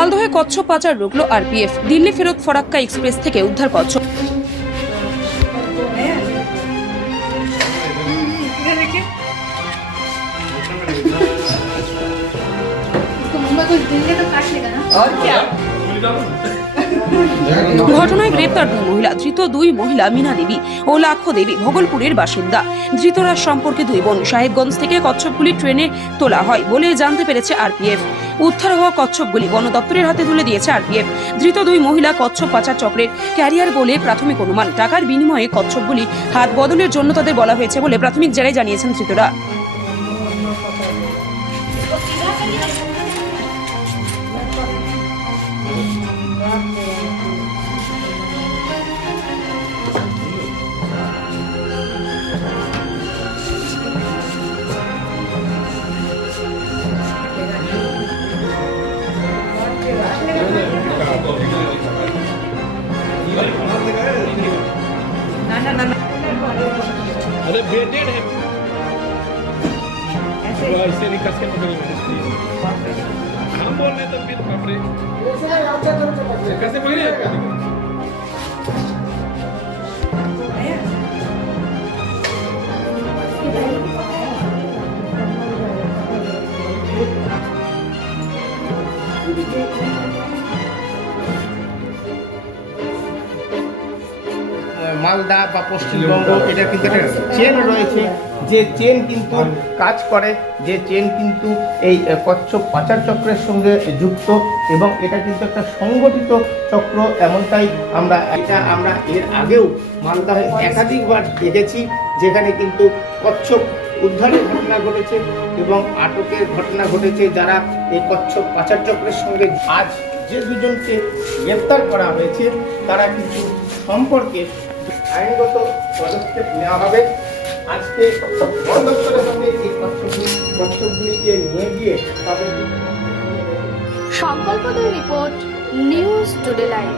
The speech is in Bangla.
মালদহে কচ্ছপ পাচার রুখল আরপিএফ। দিল্লি ফেরত ফরাক্কা এক্সপ্রেস থেকে উদ্ধার কচ্ছপ। ঘটনায় গ্রেপ্তার দুই মহিলা। ধৃত দুই মহিলা মীনা দেবী ও লাক্ষ্য দেবী ভগলপুরের বাসিন্দা। ধৃতরা সম্পর্কে দুই বোন। সাহেবগঞ্জ থেকে কচ্ছপগুলি ট্রেনে তোলা হয় বলে জানতে পেরেছে আরপিএফ। উদ্ধার হওয়া কচ্ছপগুলি বন দপ্তরের হাতে তুলে দিয়েছে আরপিএফ। ধৃত দুই মহিলা কচ্ছপ পাচার চক্রের ক্যারিয়ার বলে প্রাথমিক অনুমান। টাকার বিনিময়ে কচ্ছপগুলি হাত বদলের জন্য তাদের বলা হয়েছে বলে প্রাথমিক জেরায় জানিয়েছেন ধৃতরা। अरे बेटेड है ऐसे नहीं कस के पकड़ेंगे। हम बोल रहे तो फिर पकड़े कैसे पकड़े। মালদা বা পশ্চিমবঙ্গ এটা কিন্তু একটা চেন রয়েছে, যে চেন কিন্তু কাজ করে, যে চেন কিন্তু এই কচ্ছপ পাচার চক্রের সঙ্গে যুক্ত এবং এটা কিন্তু একটা সংগঠিত চক্র। এমনটাই আমরা এর আগেও মালদায় একাধিকবার দেখেছি, যেখানে কিন্তু কচ্ছপ উদ্ধারের ঘটনা ঘটেছে এবং আটকের ঘটনা ঘটেছে যারা এই কচ্ছপ পাচার চক্রের সঙ্গে। আজ যে দুজনকে গ্রেপ্তার করা হয়েছে তারা কিন্তু সম্পর্কে আইনগত পদক্ষেপ নেওয়া হবে। আজকে বন দপ্তরের সঙ্গে এই কচ্ছপগুলিকে নিয়ে গিয়ে তাদের সংকল্পদের রিপোর্ট নিউজ টুডে লাইভ।